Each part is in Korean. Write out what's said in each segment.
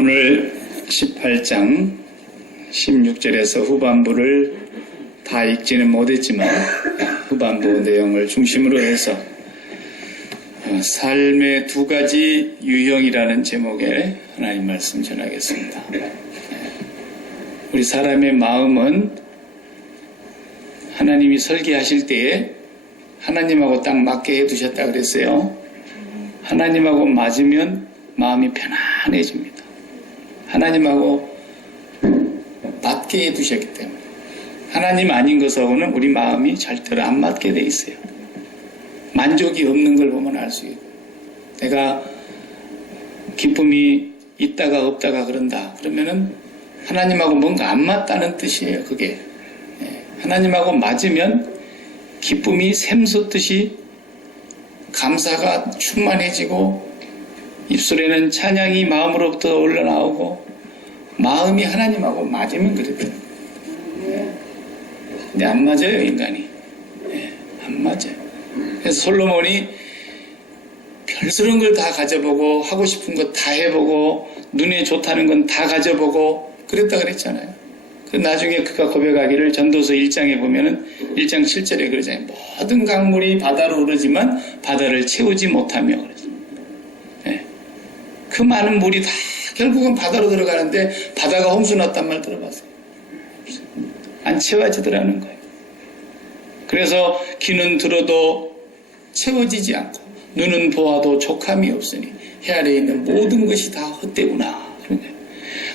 오늘 18장 16절에서 후반부를 다 읽지는 못했지만 후반부 내용을 중심으로 해서 삶의 두 가지 유형이라는 제목의 하나님 말씀 전하겠습니다. 우리 사람의 마음은 하나님이 설계하실 때에 하나님하고 딱 맞게 해두셨다 그랬어요. 하나님하고 맞으면 마음이 편안해집니다. 하나님하고 맞게 해두셨기 때문에 하나님 아닌 것하고는 우리 마음이 절대로 안 맞게 돼 있어요. 만족이 없는 걸 보면 알 수 있고, 내가 기쁨이 있다가 없다가 그런다 그러면은 하나님하고 뭔가 안 맞다는 뜻이에요. 그게 하나님하고 맞으면 기쁨이 샘솟듯이 감사가 충만해지고 입술에는 찬양이 마음으로부터 올라나오고 마음이 하나님하고 맞으면 그렇거든요. 근데 안 맞아요, 인간이. 안 맞아요. 그래서 솔로몬이 별스러운 걸 다 가져보고 하고 싶은 거 다 해보고 눈에 좋다는 건 다 가져보고 그랬다 그랬잖아요. 그 나중에 그가 고백하기를 전도서 1장에 보면은 1장 7절에 그러잖아요. 모든 강물이 바다로 흐르지만 바다를 채우지 못하며 그러죠. 그 많은 물이 다 결국은 바다로 들어가는데 바다가 홍수 났단 말 들어봤어요? 안 채워지더라는 거예요. 그래서 귀는 들어도 채워지지 않고 눈은 보아도 족함이 없으니 해 아래에 있는 모든 것이 다 헛되구나.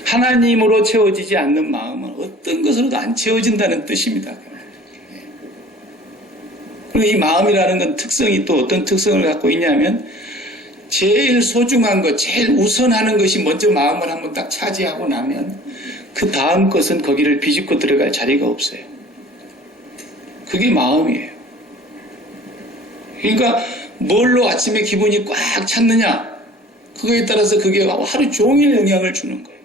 하나님으로 채워지지 않는 마음은 어떤 것으로도 안 채워진다는 뜻입니다. 그리고 이 마음이라는 건 특성이 또 어떤 특성을 갖고 있냐면 제일 소중한 것, 제일 우선하는 것이 먼저 마음을 한번 딱 차지하고 나면 그 다음 것은 거기를 비집고 들어갈 자리가 없어요. 그게 마음이에요. 그러니까 뭘로 아침에 기분이 꽉 찼느냐, 그거에 따라서 그게 하루 종일 영향을 주는 거예요.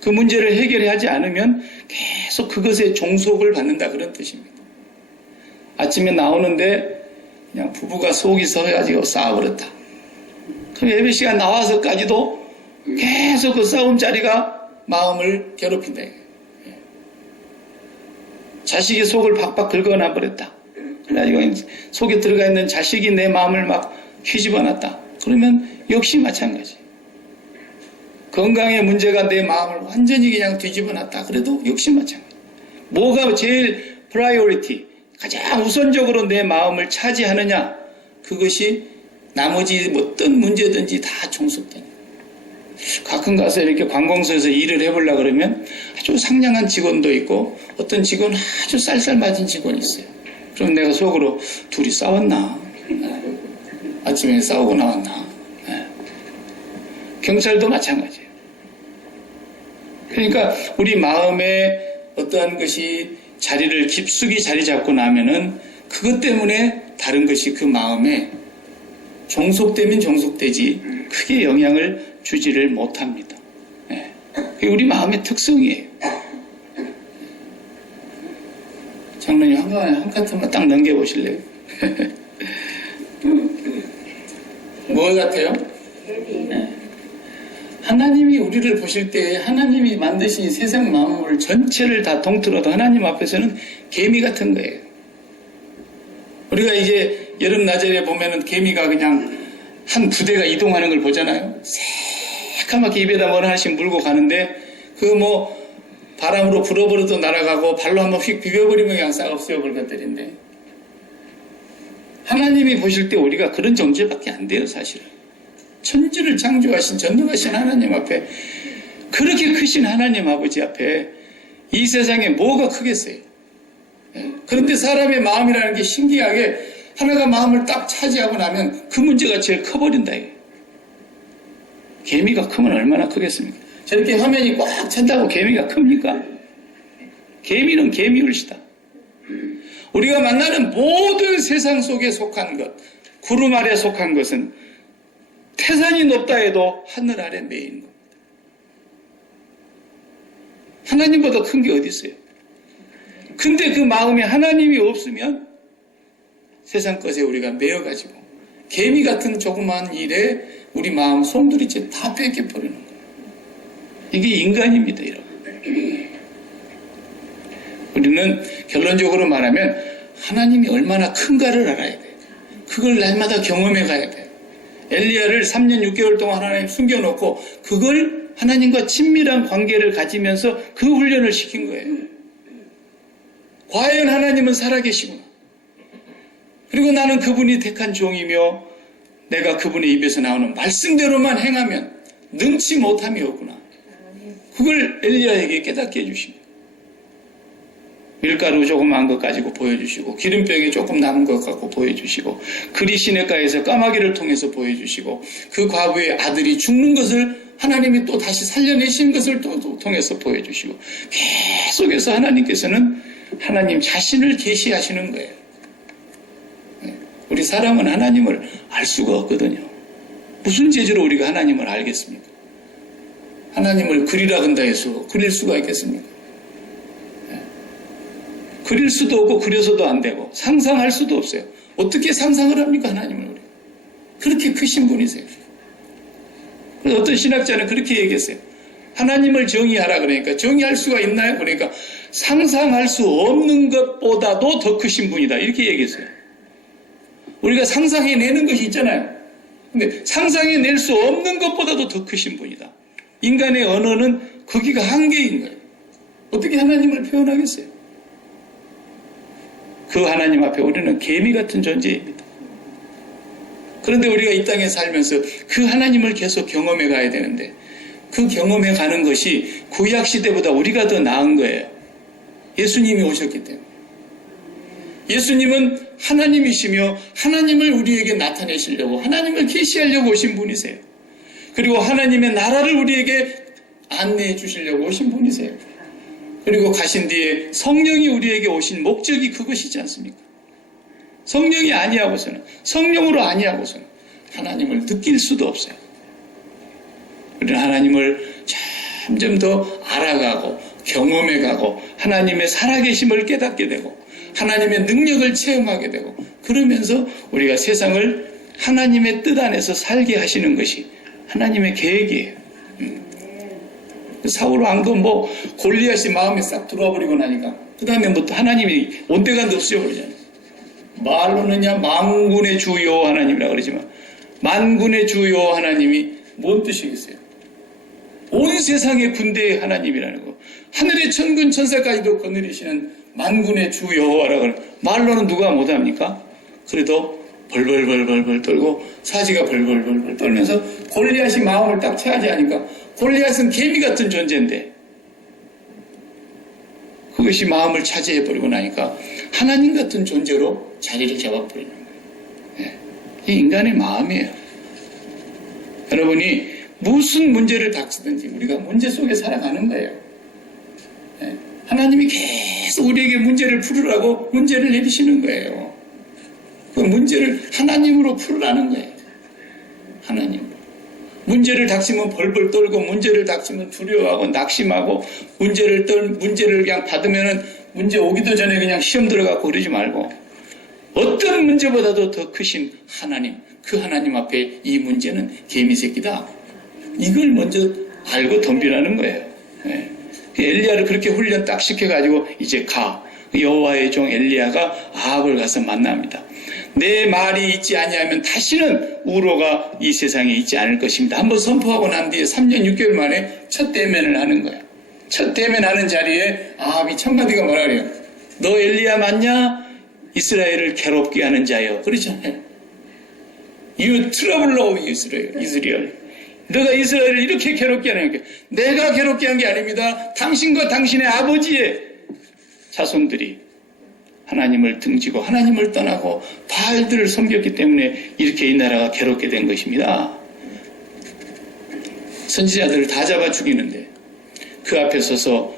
그 문제를 해결하지 않으면 계속 그것에 종속을 받는다 그런 뜻입니다. 아침에 나오는데 그냥 부부가 속이 서가지고 싸워버렸다. 그럼 예배 시간 나와서까지도 계속 그 싸움자리가 마음을 괴롭힌다. 자식이 속을 박박 긁어놔 버렸다. 그래가지고 속에 들어가 있는 자식이 내 마음을 막 휘집어놨다. 그러면 역시 마찬가지. 건강의 문제가 내 마음을 완전히 그냥 뒤집어놨다. 그래도 역시 마찬가지. 뭐가 제일 프라이오리티, 가장 우선적으로 내 마음을 차지하느냐, 그것이 나머지 어떤 문제든지 다 종속되는 거예요. 가끔 가서 이렇게 관공서에서 일을 해보려고 그러면 아주 상냥한 직원도 있고 어떤 직원 아주 쌀쌀맞은 직원이 있어요. 그럼 내가 속으로 둘이 싸웠나? 아침에 싸우고 나왔나? 경찰도 마찬가지예요. 그러니까 우리 마음에 어떠한 것이 자리를 깊숙이 자리 잡고 나면은 그것 때문에 다른 것이 그 마음에 종속되면 종속되지 크게 영향을 주지를 못합니다. 그게 우리 마음의 특성이에요. 장로님 한 카트만 딱 넘겨보실래요? 뭐 같아요? 하나님이 우리를 보실 때 하나님이 만드신 세상 만물 전체를 다 통틀어도 하나님 앞에서는 개미 같은 거예요. 우리가 이제 여름 나절에 보면은 개미가 그냥 한 부대가 이동하는 걸 보잖아요. 새까맣게 입에다 뭘 하나씩 물고 가는데 그거 뭐 바람으로 불어버려도 날아가고 발로 한번 휙 비벼버리면 그냥 싹 없어져버릴 것들인데 하나님이 보실 때 우리가 그런 존재밖에 안 돼요. 사실은 천지를 창조하신 전능하신 하나님 앞에, 그렇게 크신 하나님 아버지 앞에 이 세상에 뭐가 크겠어요. 그런데 사람의 마음이라는 게 신기하게 하나가 마음을 딱 차지하고 나면 그 문제가 제일 커버린다. 개미가 크면 얼마나 크겠습니까? 저렇게 화면이 꽉 찬다고 개미가 큽니까? 개미는 개미울시다. 우리가 만나는 모든 세상 속에 속한 것, 구름 아래 속한 것은 태산이 높다 해도 하늘 아래 매이는 겁니다. 하나님보다 큰 게 어디 있어요? 근데 그 마음에 하나님이 없으면 세상 것에 우리가 매여가지고 개미 같은 조그만 일에 우리 마음 송두리째 다 뺏겨버리는 거예요. 이게 인간입니다, 여러분. 우리는 결론적으로 말하면 하나님이 얼마나 큰가를 알아야 돼. 그걸 날마다 경험해 가야 돼. 엘리야를 3년 6개월 동안 하나님 숨겨놓고 그걸 하나님과 친밀한 관계를 가지면서 그 훈련을 시킨 거예요. 과연 하나님은 살아계시구나. 그리고 나는 그분이 택한 종이며 내가 그분의 입에서 나오는 말씀대로만 행하면 능치 못함이 없구나. 그걸 엘리야에게 깨닫게 해주십니다. 밀가루 조그만 것 가지고 보여주시고 기름병에 조금 남은 것 갖고 보여주시고 그리 시냇가에서 까마귀를 통해서 보여주시고 그 과부의 아들이 죽는 것을 하나님이 또 다시 살려내신 것을 또 통해서 보여주시고 계속해서 하나님께서는 하나님 자신을 계시하시는 거예요. 우리 사람은 하나님을 알 수가 없거든요. 무슨 재주로 우리가 하나님을 알겠습니까? 하나님을 그리라 한다 해서 그릴 수가 있겠습니까? 그릴 수도 없고 그려서도 안 되고 상상할 수도 없어요. 어떻게 상상을 합니까, 하나님을 우리? 그렇게 크신 분이세요. 그래서 어떤 신학자는 그렇게 얘기했어요. 하나님을 정의하라 그러니까 정의할 수가 있나요? 그러니까 상상할 수 없는 것보다도 더 크신 분이다. 이렇게 얘기했어요. 우리가 상상해내는 것이 있잖아요. 근데 상상해낼 수 없는 것보다도 더 크신 분이다. 인간의 언어는 거기가 한계인 거예요. 어떻게 하나님을 표현하겠어요? 그 하나님 앞에 우리는 개미 같은 존재입니다. 그런데 우리가 이 땅에 살면서 그 하나님을 계속 경험해 가야 되는데 그 경험해 가는 것이 구약 시대보다 우리가 더 나은 거예요. 예수님이 오셨기 때문에. 예수님은 하나님이시며 하나님을 우리에게 나타내시려고 하나님을 계시하려고 오신 분이세요. 그리고 하나님의 나라를 우리에게 안내해 주시려고 오신 분이세요. 그리고 가신 뒤에 성령이 우리에게 오신 목적이 그것이지 않습니까? 성령이 아니하고서는 성령으로 아니하고서는 하나님을 느낄 수도 없어요. 우리는 하나님을 점점 더 알아가고 경험해가고 하나님의 살아계심을 깨닫게 되고 하나님의 능력을 체험하게 되고 그러면서 우리가 세상을 하나님의 뜻 안에서 살게 하시는 것이 하나님의 계획이에요. 사울 왕도 골리앗이 마음에 싹 들어와 버리고 나니까 그 다음에 또 하나님이 온데간데 없어져 버리잖아요. 말로는야 만군의 주 여호와 하나님이라고 그러지만 만군의 주 여호와 하나님이 뭔 뜻이겠어요? 온 세상의 군대의 하나님이라는 거. 하늘의 천군 천사까지도 거느리시는 만군의 주 여호와라고 하는 말로는 누가 못합니까? 그래도 벌벌벌벌 떨고 사지가 벌벌벌벌 떨면서 골리앗이 마음을 딱 차지하니까 골리앗은 개미 같은 존재인데 그것이 마음을 차지해버리고 나니까 하나님 같은 존재로 자리를 잡아버리는 거예요. 이 인간의 마음이에요. 여러분이 무슨 문제를 닥치든지 우리가 문제 속에 살아가는 거예요. 하나님이 계속 우리에게 문제를 풀으라고 문제를 내리시는 거예요. 그 문제를 하나님으로 풀으라는 거예요. 하나님. 문제를 닥치면 벌벌 떨고 문제를 닥치면 두려워하고 낙심하고 문제를 그냥 받으면은 문제 오기도 전에 그냥 시험 들어가고 그러지 말고 어떤 문제보다도 더 크신 하나님, 그 하나님 앞에 이 문제는 개미새끼다. 이걸 먼저 알고 덤비라는 거예요. 엘리야를 그렇게 훈련 딱 시켜가지고 이제 가. 여호와의 종 엘리야가 아합을 가서 만납니다. 내 말이 있지 아니하면 다시는 우로가 이 세상에 있지 않을 것입니다. 한번 선포하고 난 뒤에 3년 6개월 만에 첫 대면을 하는 거예요. 첫 대면하는 자리에 아합이 첫마디가 뭐라 그래요? 너 엘리야 맞냐? 이스라엘을 괴롭게 하는 자여. 그러잖아요. You trouble of Israel. 너가 이스라엘을 이렇게 괴롭게 하는 게 내가 괴롭게 한 게 아닙니다. 당신과 당신의 아버지의 자손들이 하나님을 등지고 하나님을 떠나고 바알들을 섬겼기 때문에 이렇게 이 나라가 괴롭게 된 것입니다. 선지자들을 다 잡아 죽이는데 그 앞에 서서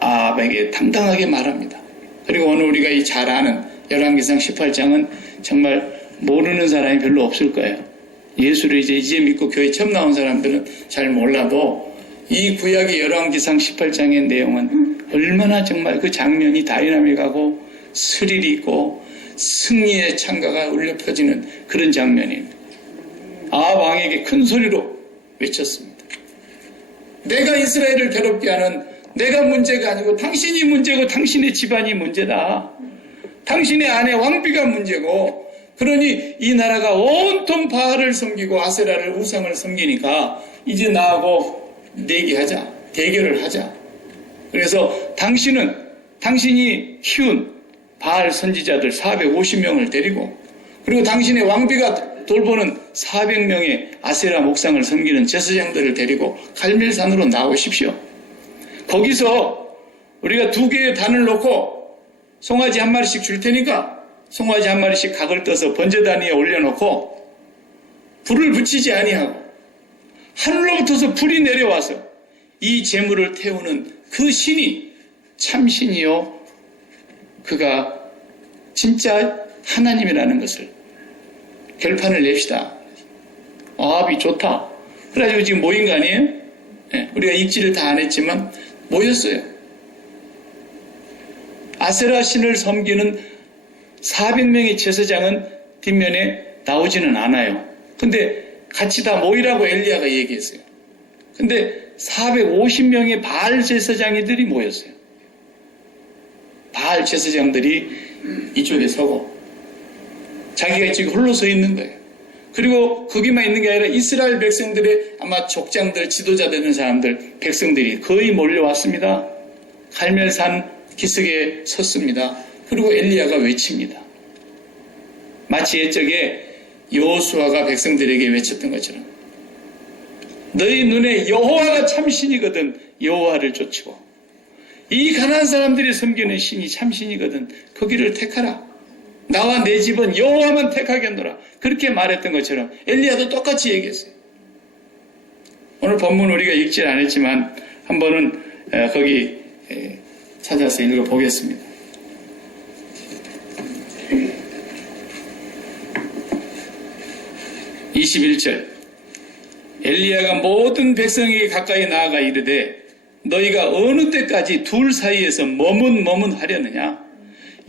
아합에게 당당하게 말합니다. 그리고 오늘 우리가 이 잘 아는 열왕기상 18장은 정말 모르는 사람이 별로 없을 거예요. 예수를 이제 믿고 교회 처음 나온 사람들은 잘 몰라도 이 구약의 열왕기상 18장의 내용은 얼마나 정말 그 장면이 다이나믹하고 스릴이 있고 승리의 창가가 울려 퍼지는 그런 장면입니다. 아합 왕에게 큰 소리로 외쳤습니다. 내가 이스라엘을 괴롭게 하는 내가 문제가 아니고 당신이 문제고 당신의 집안이 문제다. 당신의 아내 왕비가 문제고, 그러니 이 나라가 온통 바알을 섬기고 아세라를 우상을 섬기니까 이제 나하고 내기하자, 대결을 하자. 그래서 당신이 키운 바알 선지자들 450명을 데리고, 그리고 당신의 왕비가 돌보는 400명의 아세라 목상을 섬기는 제사장들을 데리고 갈멜산으로 나오십시오. 거기서 우리가 2개의 단을 놓고 송아지 한 마리씩 줄 테니까 송아지 한 마리씩 각을 떠서 번제단 위에 올려놓고 불을 붙이지 아니하고 하늘로부터서 불이 내려와서 이 재물을 태우는 그 신이 참신이요 그가 진짜 하나님이라는 것을 결판을 냅시다. 아합이 좋다. 그래가지고 지금 모인 거 아니에요? 네, 우리가 입지를 다 안 했지만 모였어요. 아세라 신을 섬기는 400명의 제사장은 뒷면에 나오지는 않아요. 근데 같이 다 모이라고 엘리야가 얘기했어요. 근데 450명의 바알 제사장이들이 모였어요. 바알 제사장들이 이쪽에 서고 자기가 이쪽에 홀로 서 있는 거예요. 그리고 거기만 있는 게 아니라 이스라엘 백성들의 아마 족장들, 지도자 되는 사람들, 백성들이 거의 몰려왔습니다. 갈멜산 기슭에 섰습니다. 그리고 엘리야가 외칩니다. 마치 옛적에 여호수아가 백성들에게 외쳤던 것처럼 너희 눈에 여호와가 참신이거든 여호와를 쫓고 이 가난한 사람들이 섬기는 신이 참신이거든 거기를 택하라. 나와 내 집은 여호와만 택하겠노라. 그렇게 말했던 것처럼 엘리야도 똑같이 얘기했어요. 오늘 본문 우리가 읽질 않았지만 한 번은 거기 찾아서 읽어보겠습니다. (21절) 엘리야가 모든 백성에게 가까이 나아가 이르되 너희가 어느 때까지 둘 사이에서 머문하려느냐.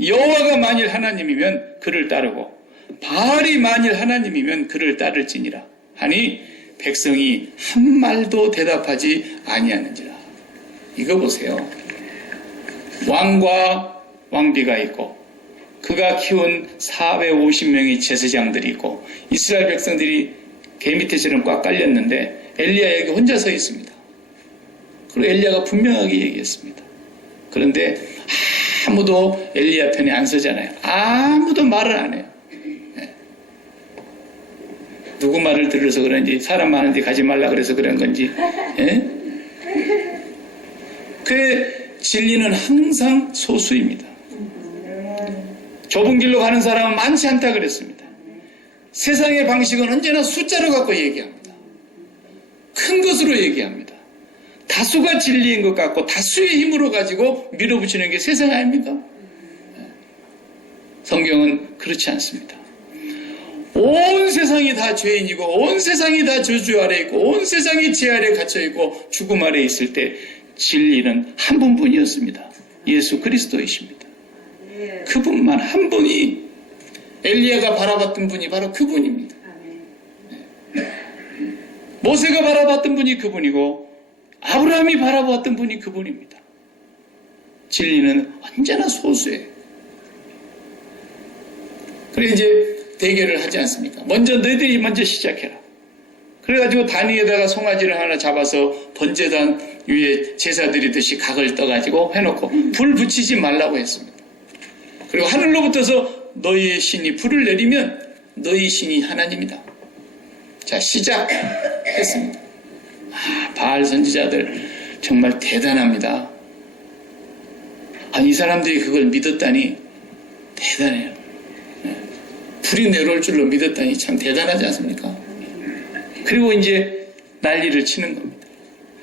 여호와가 만일 하나님이면 그를 따르고 바알이 만일 하나님이면 그를 따를지니라 하니 백성이 한 말도 대답하지 아니하는지라. 이거 보세요. 왕과 왕비가 있고 그가 키운 450명의 제사장들이 있고 이스라엘 백성들이 개 밑에처럼 꽉 깔렸는데 엘리야에게 혼자 서 있습니다. 그리고 엘리야가 분명하게 얘기했습니다. 그런데 아무도 엘리야 편에 안 서잖아요. 아무도 말을 안 해요. 네. 누구 말을 들어서 그런지, 사람 많은데 가지 말라 그래서 그런 건지. 네? 그 진리는 항상 소수입니다. 좁은 길로 가는 사람은 많지 않다 그랬습니다. 세상의 방식은 언제나 숫자로 갖고 얘기합니다. 큰 것으로 얘기합니다. 다수가 진리인 것 같고 다수의 힘으로 가지고 밀어붙이는 게 세상 아닙니까? 성경은 그렇지 않습니다. 온 세상이 다 죄인이고 온 세상이 다 저주 아래 있고 온 세상이 죄 아래 갇혀 있고 죽음 아래 있을 때 진리는 한 분뿐이었습니다. 예수 그리스도이십니다. 그분만 한 분이, 엘리야가 바라봤던 분이 바로 그분입니다. 모세가 바라봤던 분이 그분이고 아브라함이 바라봤던 분이 그분입니다. 진리는 언제나 소수예요. 그래 이제 대결을 하지 않습니까? 너희들이 먼저 시작해라. 그래가지고 단 위에다가 송아지를 하나 잡아서 번제단 위에 제사 드리듯이 각을 떠가지고 해놓고 불 붙이지 말라고 했습니다. 그리고 하늘로부터서 너희의 신이 불을 내리면 너희 신이 하나님이다. 자, 시작했습니다. 바알 선지자들 정말 대단합니다. 이 사람들이 그걸 믿었다니 대단해요. 불이 내려올 줄로 믿었다니 참 대단하지 않습니까? 그리고 이제 난리를 치는 겁니다.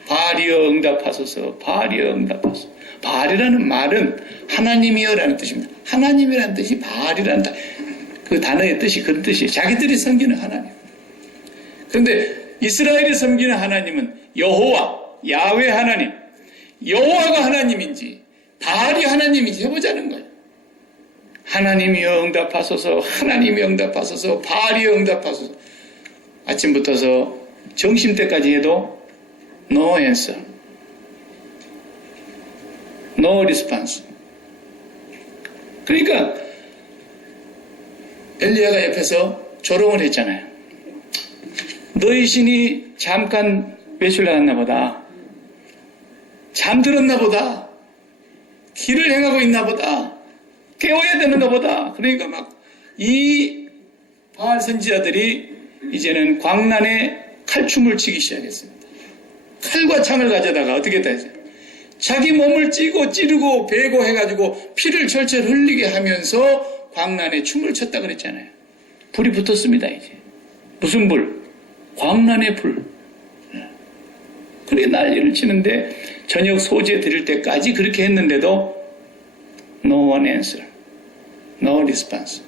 바알이여 응답하소서, 바알이여 응답하소서. 바알이라는 말은 하나님이여라는 뜻입니다. 하나님이라는 뜻이 바알이라는 그 단어의 뜻이 그런 뜻이에요. 자기들이 섬기는 하나님. 그런데 이스라엘이 섬기는 하나님은 여호와, 야훼 하나님, 여호와가 하나님인지 바알이 하나님인지 해보자는 거예요. 하나님이여 응답하소서, 하나님이여 응답하소서, 바알이여 응답하소서. 아침부터서 점심때까지 해도 No answer. No response. 그러니까 엘리야가 옆에서 조롱을 했잖아요. 너희 신이 잠깐 외출 나갔나 보다. 잠들었나 보다. 길을 행하고 있나 보다. 깨워야 되는가 보다. 그러니까 막 이 바알 선지자들이 이제는 광란에 칼춤을 치기 시작했습니다. 칼과 창을 가져다가 어떻게 했어요? 자기 몸을 찌르고 베고 해가지고 피를 철철 흘리게 하면서 광란에 춤을 췄다 그랬잖아요. 불이 붙었습니다, 이제. 무슨 불? 광란의 불. 그렇게 난리를 치는데 저녁 소재 드릴 때까지 그렇게 했는데도 no one answer, no response.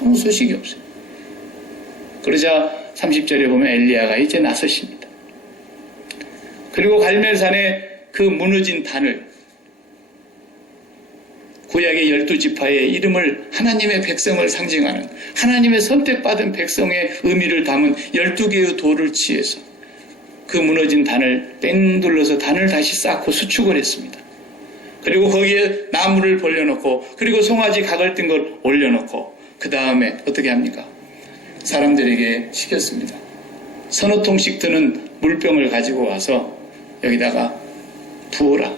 아무 소식이 없어요. 그러자 30절에 보면 엘리야가 이제 나서십니다. 그리고 갈멜산에 그 무너진 단을, 구약의 12지파의 이름을, 하나님의 백성을 상징하는, 하나님의 선택받은 백성의 의미를 담은 12개의 돌을 취해서 그 무너진 단을 땡 둘러서 단을 다시 쌓고 수축을 했습니다. 그리고 거기에 나무를 벌려놓고, 그리고 송아지 각을 뜬 걸 올려놓고, 그 다음에 어떻게 합니까? 사람들에게 시켰습니다. 서너 통씩 드는 물병을 가지고 와서 여기다가 부어라.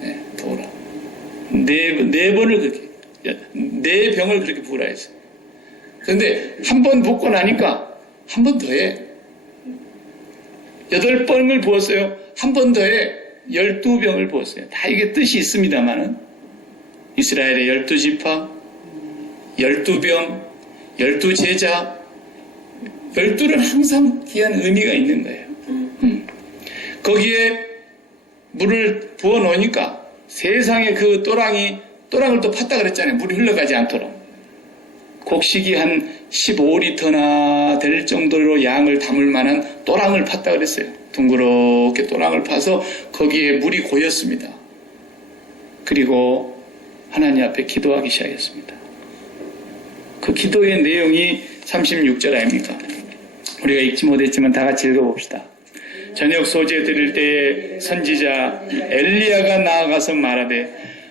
네, 부어라. 네 번을 그렇게, 네 병을 그렇게 부으라 했어요. 그런데 한 번 붓고 나니까 한 번 더 해. 8번을 부었어요. 한 번 더 해. 12병을 부었어요. 다 이게 뜻이 있습니다만은 이스라엘의 12지파, 12병, 12제자, 12는 항상 귀한 의미가 있는 거예요. 거기에 물을 부어 놓으니까 세상에 그 또랑을 또 팠다 그랬잖아요. 물이 흘러가지 않도록. 곡식이 한 15리터나 될 정도로 양을 담을 만한 또랑을 팠다 그랬어요. 둥그렇게 또랑을 파서 거기에 물이 고였습니다. 그리고 하나님 앞에 기도하기 시작했습니다. 그 기도의 내용이 36절 아닙니까? 우리가 읽지 못했지만 다 같이 읽어봅시다. 저녁 소재 드릴 때에 선지자 엘리야가 나아가서 말하되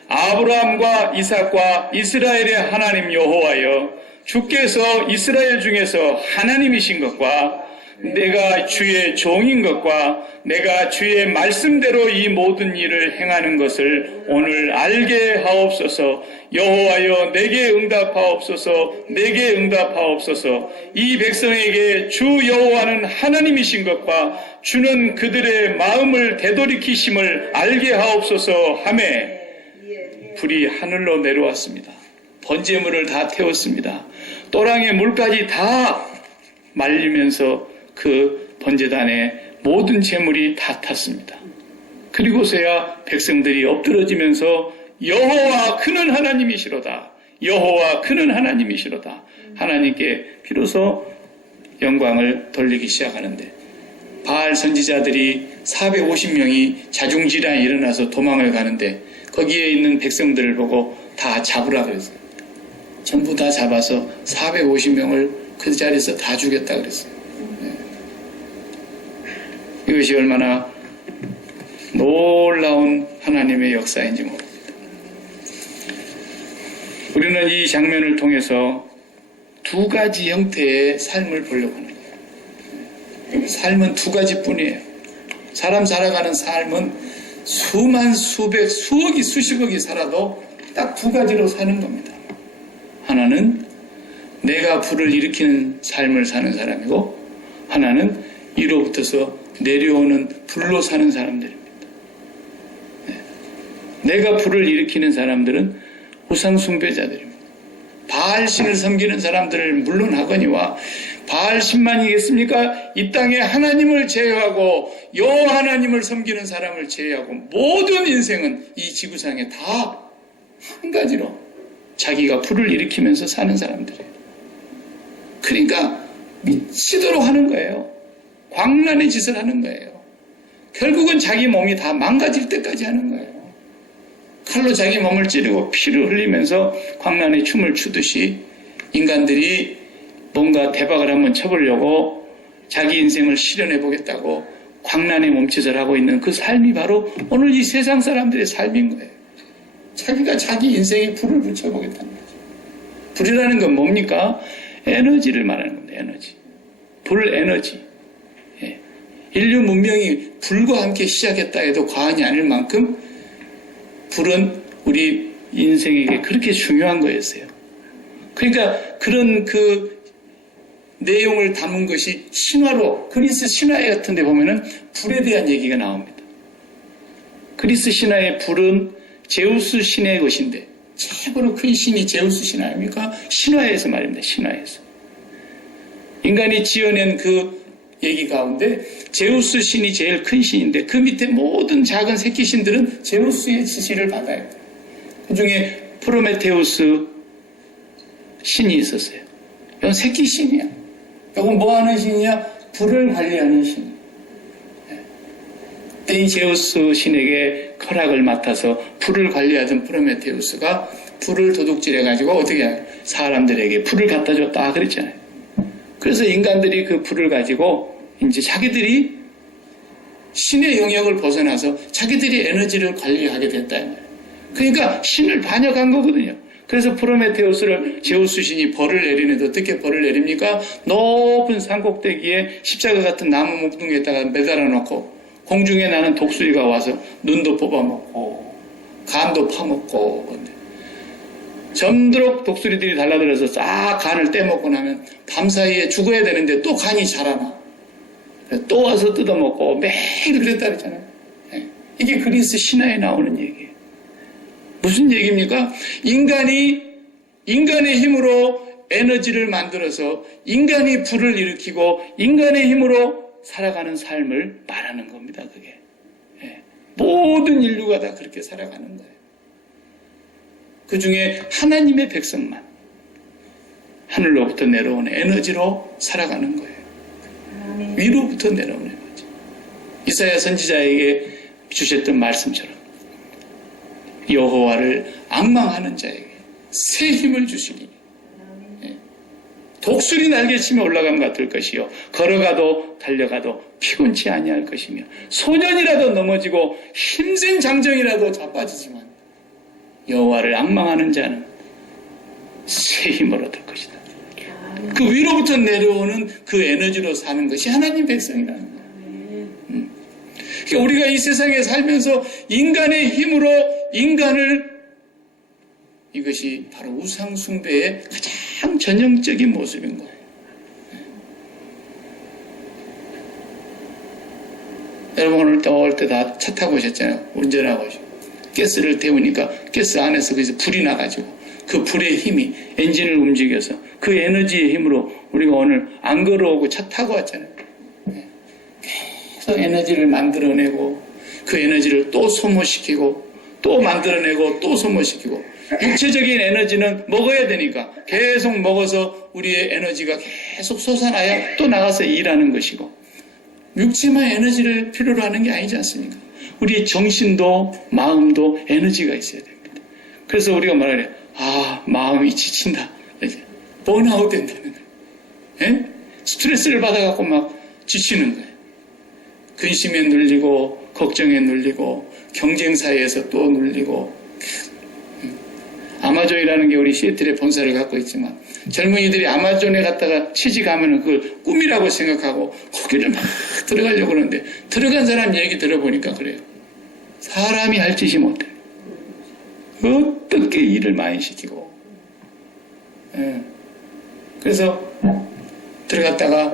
아브라함과 이삭과 이스라엘의 하나님 여호와여, 주께서 이스라엘 중에서 하나님이신 것과 내가 주의 종인 것과 내가 주의 말씀대로 이 모든 일을 행하는 것을 오늘 알게 하옵소서. 여호와여, 내게 응답하옵소서. 내게 응답하옵소서. 이 백성에게 주 여호와는 하나님이신 것과 주는 그들의 마음을 되돌이키심을 알게 하옵소서 하매 불이 하늘로 내려왔습니다. 번제물을 다 태웠습니다. 또랑의 물까지 다 말리면서 그 번제단에 모든 제물이 다 탔습니다. 그리고서야 백성들이 엎드러지면서 여호와 그는 하나님이시로다. 여호와 그는 하나님이시로다. 하나님께 비로소 영광을 돌리기 시작하는데 바알 선지자들이 450명이 자중질환이 일어나서 도망을 가는데 거기에 있는 백성들을 보고 다 잡으라 그랬어요. 전부 다 잡아서 450명을 그 자리에서 다 죽였다 그랬어요. 이것이 얼마나 놀라운 하나님의 역사인지 모릅니다. 우리는 이 장면을 통해서 두 가지 형태의 삶을 보려고 하는 거예요. 삶은 두 가지뿐이에요. 사람 살아가는 삶은 수만, 수백, 수억이, 수십억이 살아도 딱 두 가지로 사는 겁니다. 하나는 내가 불을 일으키는 삶을 사는 사람이고, 하나는 위로부터서 내려오는 불로 사는 사람들입니다. 내가 불을 일으키는 사람들은 우상 숭배자들입니다. 바알신을 섬기는 사람들을 물론 하거니와 바알신만이겠습니까? 이 땅에 하나님을 제외하고 여호와 하나님을 섬기는 사람을 제외하고 모든 인생은 이 지구상에 다 한 가지로 자기가 불을 일으키면서 사는 사람들이에요. 그러니까 미치도록 하는 거예요. 광란의 짓을 하는 거예요. 결국은 자기 몸이 다 망가질 때까지 하는 거예요. 칼로 자기 몸을 찌르고 피를 흘리면서 광란의 춤을 추듯이 인간들이 뭔가 대박을 한번 쳐보려고 자기 인생을 실현해 보겠다고 광란에 몸짓을 하고 있는 그 삶이 바로 오늘 이 세상 사람들의 삶인 거예요. 자기가 자기 인생에 불을 붙여보겠다는 거죠. 불이라는 건 뭡니까? 에너지를 말하는 겁니다. 에너지. 불 에너지. 예. 인류 문명이 불과 함께 시작했다 해도 과언이 아닐 만큼 불은 우리 인생에게 그렇게 중요한 거였어요. 그러니까 그런 그 내용을 담은 것이 신화로, 그리스 신화 같은 데 보면은 불에 대한 얘기가 나옵니다. 그리스 신화의 불은 제우스 신의 것인데, 최고로 큰 신이 제우스 신 아닙니까? 신화에서 말입니다. 신화에서. 인간이 지어낸 그 얘기 가운데 제우스 신이 제일 큰 신인데 그 밑에 모든 작은 새끼 신들은 제우스의 지시를 받아요. 그 중에 프로메테우스 신이 있었어요. 이건 새끼 신이야. 이건 뭐 하는 신이냐? 불을 관리하는 신. 그때 이 제우스 신에게 허락을 맡아서 불을 관리하던 프로메테우스가 불을 도둑질해가지고 어떻게 해요? 사람들에게 불을 갖다 줬다 그랬잖아요. 그래서 인간들이 그 불을 가지고 이제 자기들이 신의 영역을 벗어나서 자기들이 에너지를 관리하게 됐다. 그러니까 신을 반역한 거거든요. 그래서 프로메테우스를 제우스 신이 벌을 내리는데 어떻게 벌을 내립니까? 높은 산꼭대기에 십자가 같은 나무 목둥이에다가 매달아 놓고 공중에 나는 독수리가 와서 눈도 뽑아먹고 간도 파먹고 점도록 독수리들이 달라들어서 싹 간을 떼먹고 나면 밤사이에 죽어야 되는데 또 간이 자라나. 또 와서 뜯어먹고 매일 그랬다 그랬잖아요. 이게 그리스 신화에 나오는 얘기예요. 무슨 얘기입니까? 인간의 힘으로 에너지를 만들어서 인간이 불을 일으키고 인간의 힘으로 살아가는 삶을 말하는 겁니다. 그게. 모든 인류가 다 그렇게 살아가는 거예요. 그 중에 하나님의 백성만 하늘로부터 내려오는 에너지로 살아가는 거예요. 위로부터 내려오는 거죠. 이사야 선지자에게 주셨던 말씀처럼 여호와를 앙망하는 자에게 새 힘을 주시니 독수리 날개치며 올라감 같을 것이요 걸어가도 달려가도 피곤치 아니할 것이며 소년이라도 넘어지고 힘센 장정이라도 자빠지지만 여호와를 앙망하는 자는 새 힘을 얻을 것이다. 그 위로부터 내려오는 그 에너지로 사는 것이 하나님 백성이라는 거예요. 그러니까 우리가 이 세상에 살면서 인간의 힘으로 인간을, 이것이 바로 우상 숭배의 가장 전형적인 모습인 거예요. 여러분 오늘 올 때 다 차 타고 오셨잖아요. 운전하고 오시고 가스를 태우니까 가스 안에서 그래서 불이 나가지고 그 불의 힘이 엔진을 움직여서 그 에너지의 힘으로 우리가 오늘 안 걸어오고 차 타고 왔잖아요. 계속 에너지를 만들어내고 그 에너지를 또 소모시키고 또 만들어내고 또 소모시키고 육체적인 에너지는 먹어야 되니까 계속 먹어서 우리의 에너지가 계속 솟아나야 또 나가서 일하는 것이고 육체만 에너지를 필요로 하는 게 아니지 않습니까? 우리의 정신도 마음도 에너지가 있어야 됩니다. 그래서 우리가 말하려 마음이 지친다. 번아웃 된다는 거예요. 스트레스를 받아갖고 막 지치는 거예요. 근심에 눌리고 걱정에 눌리고 경쟁사회에서 또 눌리고 아마존이라는 게 우리 시애틀에 본사를 갖고 있지만 젊은이들이 아마존에 갔다가 취직하면 그걸 꿈이라고 생각하고 거기를 막 들어가려고 그러는데 들어간 사람 얘기 들어보니까 그래요. 사람이 할 짓이 못해. 어떻게 일을 많이 시키고. 그래서 들어갔다가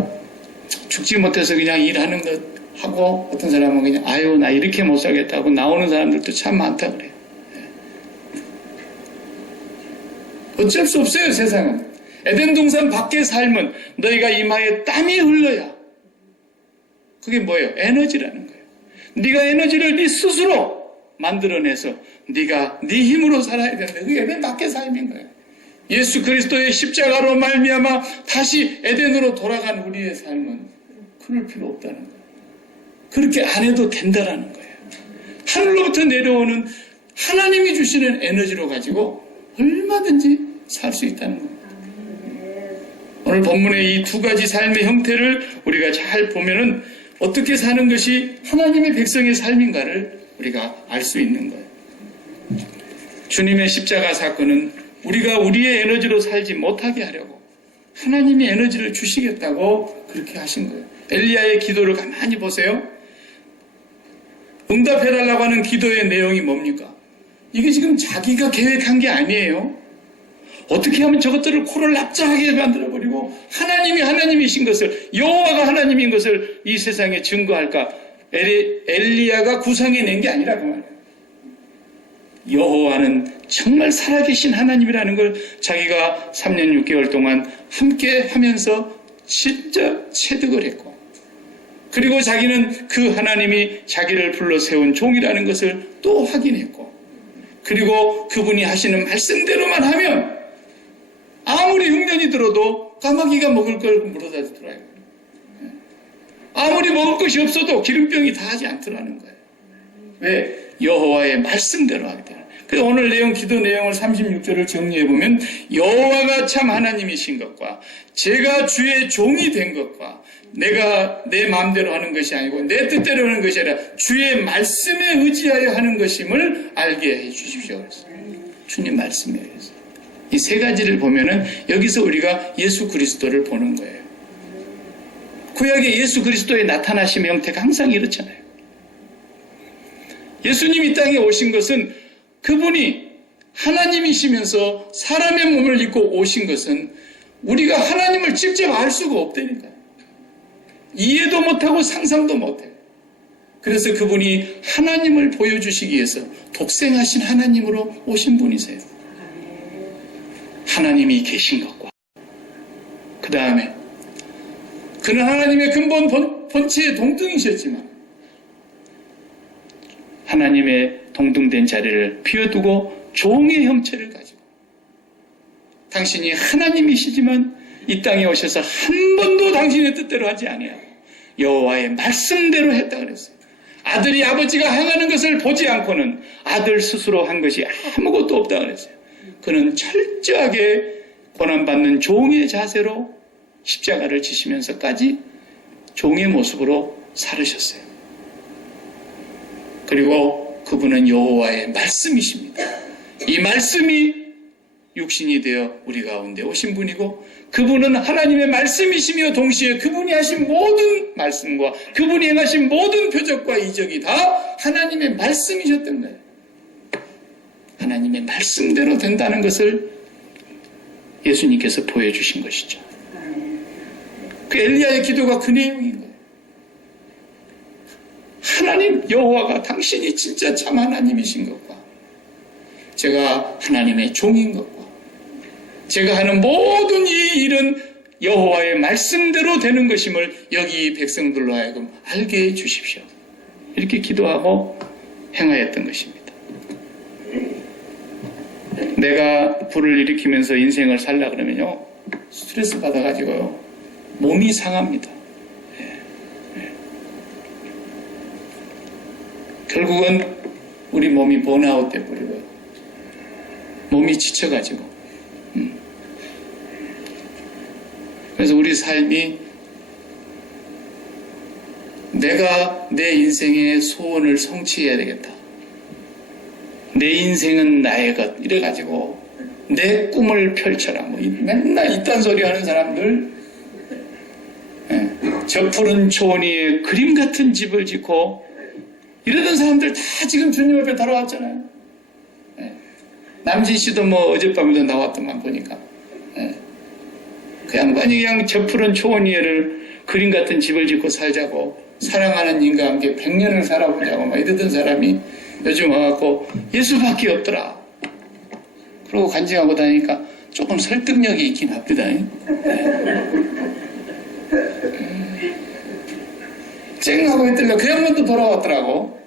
죽지 못해서 그냥 일하는 것 하고 어떤 사람은 그냥 나 이렇게 못 살겠다고 나오는 사람들도 참 많다 그래요. 어쩔 수 없어요. 세상은. 에덴 동산 밖의 삶은 너희가 이마에 땀이 흘러야 그게 뭐예요? 에너지라는 거예요. 네가 에너지를 네 스스로 만들어내서 네가 네 힘으로 살아야 된다. 그게 에덴 밖의 삶인 거예요. 예수 그리스도의 십자가로 말미암아 다시 에덴으로 돌아간 우리의 삶은 그럴 필요 없다는 거예요. 그렇게 안 해도 된다라는 거예요. 하늘로부터 내려오는 하나님이 주시는 에너지로 가지고 얼마든지 살 수 있다는 거예요. 오늘 본문의 이 두 가지 삶의 형태를 우리가 잘 보면은 어떻게 사는 것이 하나님의 백성의 삶인가를 우리가 알 수 있는 거예요. 주님의 십자가 사건은 우리가 우리의 에너지로 살지 못하게 하려고 하나님이 에너지를 주시겠다고 그렇게 하신 거예요. 엘리야의 기도를 가만히 보세요. 응답해달라고 하는 기도의 내용이 뭡니까? 이게 지금 자기가 계획한 게 아니에요. 어떻게 하면 저것들을 코를 납작하게 만들어버리고 하나님이 하나님이신 것을, 여호와가 하나님인 것을 이 세상에 증거할까? 엘리야가 구상해낸 게 아니라 그 말이에요. 여호와는 정말 살아계신 하나님이라는 걸 자기가 3년 6개월 동안 함께 하면서 진짜 체득을 했고, 그리고 자기는 그 하나님이 자기를 불러 세운 종이라는 것을 또 확인했고, 그리고 그분이 하시는 말씀대로만 하면 아무리 흉년이 들어도 까마귀가 먹을 걸 물어다 주더라고요. 아무리 먹을 것이 없어도 기름병이 다 하지 않더라는 거예요. 왜? 여호와의 말씀대로 하기 때문에. 그래서 오늘 내용, 기도 내용을 36절을 정리해보면 여호와가 참 하나님이신 것과 제가 주의 종이 된 것과 내가 내 마음대로 하는 것이 아니고 내 뜻대로 하는 것이 아니라 주의 말씀에 의지하여 하는 것임을 알게 해 주십시오. 주님 말씀에 의해서. 이 세 가지를 보면은 여기서 우리가 예수 그리스도를 보는 거예요. 구약의 예수 그리스도의 나타나심의 형태가 항상 이렇잖아요. 예수님이 이 땅에 오신 것은 그분이 하나님이시면서 사람의 몸을 입고 오신 것은 우리가 하나님을 직접 알 수가 없다니까요. 이해도 못하고 상상도 못해요. 그래서 그분이 하나님을 보여주시기 위해서 독생하신 하나님으로 오신 분이세요. 하나님이 계신 것과 그 다음에 그는 하나님의 근본 본체의 동등이셨지만 하나님의 동등된 자리를 비워두고 종의 형체를 가지고 당신이 하나님이시지만 이 땅에 오셔서 한 번도 당신의 뜻대로 하지 아니하고 여호와의 말씀대로 했다 그랬어요. 아들이 아버지가 행하는 것을 보지 않고는 아들 스스로 한 것이 아무것도 없다 그랬어요. 그는 철저하게 고난받는 종의 자세로 십자가를 지시면서까지 종의 모습으로 살으셨어요. 그리고 그분은 여호와의 말씀이십니다. 이 말씀이 육신이 되어 우리 가운데 오신 분이고 그분은 하나님의 말씀이시며 동시에 그분이 하신 모든 말씀과 그분이 행하신 모든 표적과 이적이 다 하나님의 말씀이셨던 거예요. 하나님의 말씀대로 된다는 것을 예수님께서 보여주신 것이죠. 그 엘리야의 기도가 그 내용인 거예요. 하나님 여호와가 당신이 진짜 참 하나님이신 것과 제가 하나님의 종인 것과 제가 하는 모든 이 일은 여호와의 말씀대로 되는 것임을 여기 백성들로 하여금 알게 해 주십시오. 이렇게 기도하고 행하였던 것입니다. 내가 불을 일으키면서 인생을 살라 그러면요 스트레스 받아가지고요 몸이 상합니다. 결국은 우리 몸이 번아웃 돼버리고요. 몸이 지쳐가지고. 그래서 우리 삶이 내가 내 인생의 소원을 성취해야 되겠다. 내 인생은 나의 것. 이래가지고 내 꿈을 펼쳐라. 뭐 맨날 이딴 소리 하는 사람들. 저 푸른 초원 위에 그림 같은 집을 짓고 이러던 사람들 다 지금 주님 앞에 돌아왔잖아요. 남진 씨도 뭐 어젯밤에도 나왔더만 보니까. 그 양반이 그냥 저 푸른 초원 위에를 그림 같은 집을 짓고 살자고 사랑하는 인과 함께 100년을 살아보자고 막 이러던 사람이 요즘 와갖고 예수밖에 없더라. 그러고 간증하고 다니니까 조금 설득력이 있긴 합니다. 쨍하고 있더라. 그 양반도 돌아왔더라고.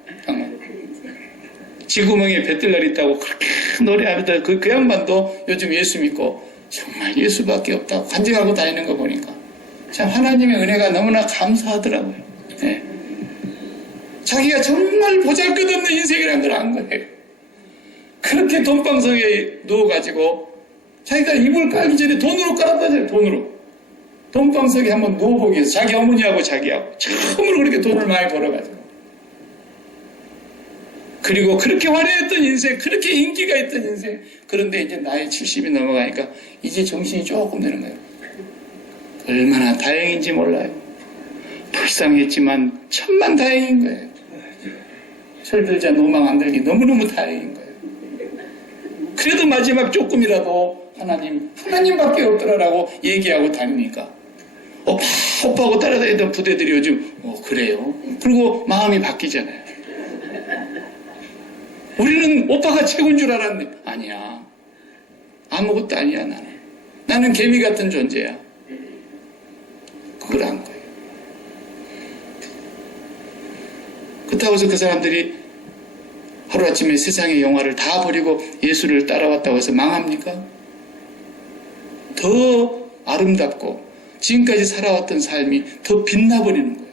지구멍에 뱃들날 있다고 그렇게 노래하면서 그 양반도 요즘 예수 믿고 정말 예수밖에 없다고 간증하고 다니는 거 보니까 참 하나님의 은혜가 너무나 감사하더라고요. 네. 자기가 정말 보잘것없는 인생이라는 걸 안 거예요. 그렇게 돈방석에 누워가지고 자기가 이불 깔기 전에 돈으로 깔았다잖아요. 돈으로. 돈방석에 한번 누워보기 위해서 자기 어머니하고 자기하고 처음으로 그렇게 돈을 많이 벌어가지고, 그리고 그렇게 화려했던 인생, 그렇게 인기가 있던 인생, 그런데 이제 나이 70이 넘어가니까 이제 정신이 조금 드는 거예요. 얼마나 다행인지 몰라요. 불쌍했지만 천만 다행인 거예요. 철들자 노망 안 들기 너무너무 다행인 거예요. 그래도 마지막 조금이라도 하나님밖에 없더라라고 얘기하고 다니니까 오빠하고 따라다니던 부대들이 요즘 그래요? 그리고 마음이 바뀌잖아요. 우리는 오빠가 최고인 줄 알았는데 아니야. 아무것도 아니야. 나는 개미 같은 존재야. 그걸 안 거예요. 그렇다고 해서 그 사람들이 하루아침에 세상의 영화를 다 버리고 예수를 따라왔다고 해서 망합니까? 더 아름답고 지금까지 살아왔던 삶이 더 빛나버리는 거예요.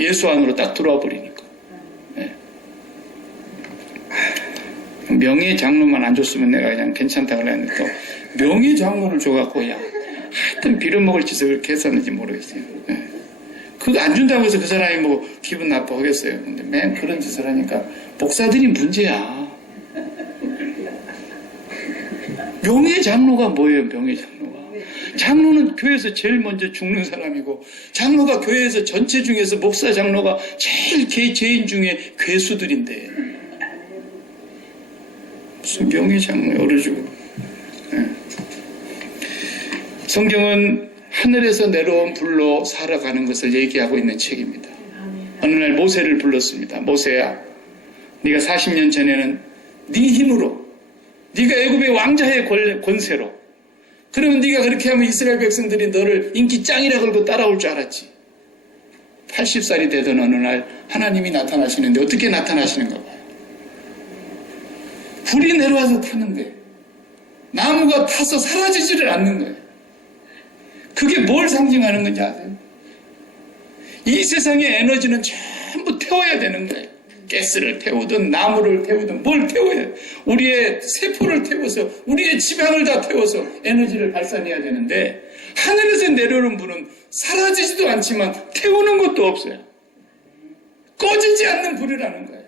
예수 안으로 딱 들어와 버리니까. 네. 명예 장로만 안 줬으면 내가 그냥 괜찮다 그랬는데 또 명예 장로를 줘갖고 하여튼 빌어먹을 짓을 그렇게 했었는지 모르겠어요. 네. 그거 안 준다고 해서 그 사람이 뭐 기분 나빠하겠어요. 근데 맨 그런 짓을 하니까 목사들이 문제야. 명예 장로가 뭐예요? 명예 장로가. 장로는 교회에서 제일 먼저 죽는 사람이고, 장로가 교회에서 전체 중에서 목사 장로가 제일 죄인 중에 괴수들인데 무슨 명예 장로에 어려주고. 네. 성경은 하늘에서 내려온 불로 살아가는 것을 얘기하고 있는 책입니다. 어느 날 모세를 불렀습니다. 모세야, 네가 40년 전에는 네 힘으로, 네가 애굽의 왕자의 권세로, 그러면 네가 그렇게 하면 이스라엘 백성들이 너를 인기 짱이라 걸고 따라올 줄 알았지. 80살이 되던 어느 날 하나님이 나타나시는데 어떻게 나타나시는가 봐요. 불이 내려와서 타는데 나무가 타서 사라지지를 않는 거예요. 그게 뭘 상징하는 건지 아세요? 이 세상의 에너지는 전부 태워야 되는 거예요. 가스를 태우든 나무를 태우든 뭘 태워야 해요. 우리의 세포를 태워서 우리의 지방을 다 태워서 에너지를 발산해야 되는데, 하늘에서 내려오는 불은 사라지지도 않지만 태우는 것도 없어요. 꺼지지 않는 불이라는 거예요.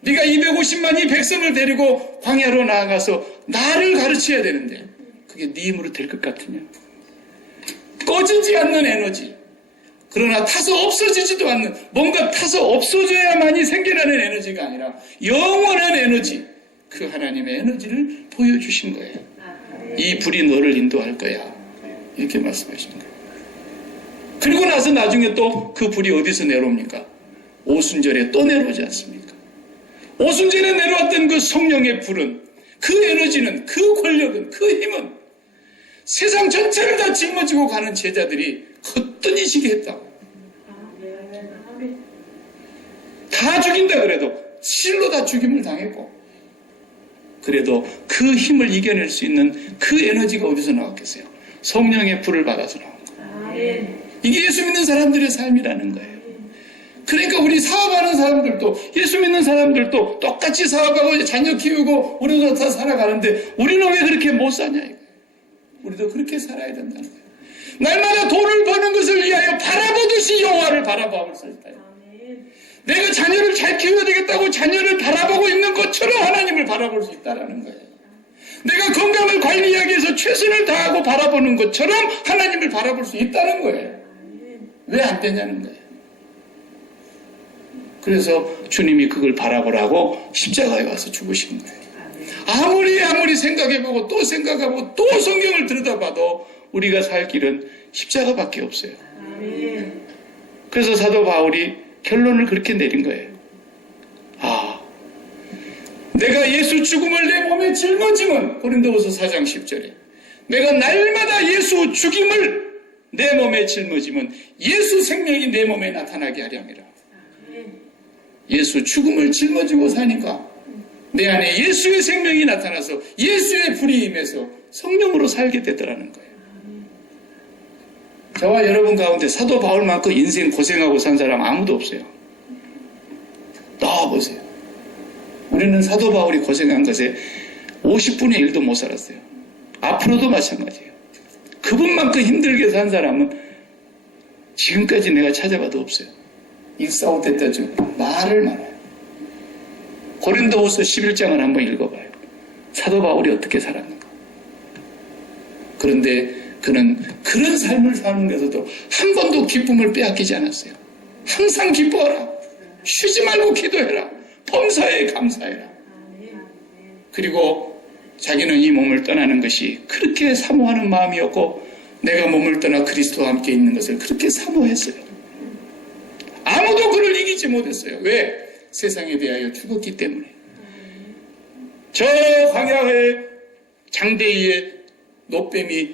네가 250만이 백성을 데리고 광야로 나아가서 나를 가르쳐야 되는데 그게 네 힘으로 될 것 같으냐? 꺼지지 않는 에너지, 그러나 타서 없어지지도 않는, 뭔가 타서 없어져야만이 생겨나는 에너지가 아니라 영원한 에너지, 그 하나님의 에너지를 보여주신 거예요. 이 불이 너를 인도할 거야, 이렇게 말씀하시는 거예요. 그리고 나서 나중에 또 그 불이 어디서 내려옵니까? 오순절에 또 내려오지 않습니까? 오순절에 내려왔던 그 성령의 불은, 그 에너지는, 그 권력은, 그 힘은 세상 전체를 다 짊어지고 가는 제자들이 거뜬히시게 했다고. 다 죽인다 그래도 실로 다 죽임을 당했고, 그래도 그 힘을 이겨낼 수 있는 그 에너지가 어디서 나왔겠어요? 성령의 불을 받아서 나온 거예요. 이게 예수 믿는 사람들의 삶이라는 거예요. 그러니까 우리 사업하는 사람들도, 예수 믿는 사람들도 똑같이 사업하고 자녀 키우고 우리도 다 살아가는데 우리는 왜 그렇게 못 사냐 이거예요. 우리도 그렇게 살아야 된다는 거예요. 날마다 돈을 버는 것을 위하여 바라보듯이 여호와를 바라보고 있다. 내가 자녀를 잘 키워야 되겠다고 자녀를 바라보고 있는 것처럼 하나님을 바라볼 수 있다는 거예요. 내가 건강을 관리하기 위해서 최선을 다하고 바라보는 것처럼 하나님을 바라볼 수 있다는 거예요. 왜 안 되냐는 거예요. 그래서 주님이 그걸 바라보라고 십자가에 와서 죽으신 거예요. 아무리 생각해보고 또 생각하고 또 성경을 들여다봐도 우리가 살 길은 십자가밖에 없어요. 그래서 사도 바울이 결론을 그렇게 내린 거예요. 내가 예수 죽음을 내 몸에 짊어지면, 고린도후서 4장 10절에 내가 날마다 예수 죽임을 내 몸에 짊어지면 예수 생명이 내 몸에 나타나게 하렵니다. 예수 죽음을 짊어지고 사니까 내 안에 예수의 생명이 나타나서 예수의 불이 임해서 성령으로 살게 되더라는 거예요. 저와 여러분 가운데 사도 바울만큼 인생 고생하고 산 사람 아무도 없어요. 나와보세요. 우리는 사도 바울이 고생한 것에 50분의 1도 못 살았어요. 앞으로도 마찬가지예요. 그분만큼 힘들게 산 사람은 지금까지 내가 찾아봐도 없어요. 익사오됐다 좀 말을 많아요. 고린도후서 11장을 한번 읽어봐요. 사도 바울이 어떻게 살았는가. 그런데 그는 그런 삶을 사는 데서도 한 번도 기쁨을 빼앗기지 않았어요. 항상 기뻐하라. 쉬지 말고 기도해라. 범사에 감사해라. 그리고 자기는 이 몸을 떠나는 것이 그렇게 사모하는 마음이었고 내가 몸을 떠나 그리스도와 함께 있는 것을 그렇게 사모했어요. 아무도 그를 이기지 못했어요. 왜? 세상에 대하여 죽었기 때문에. 저 광야에 장대위에 노뱀이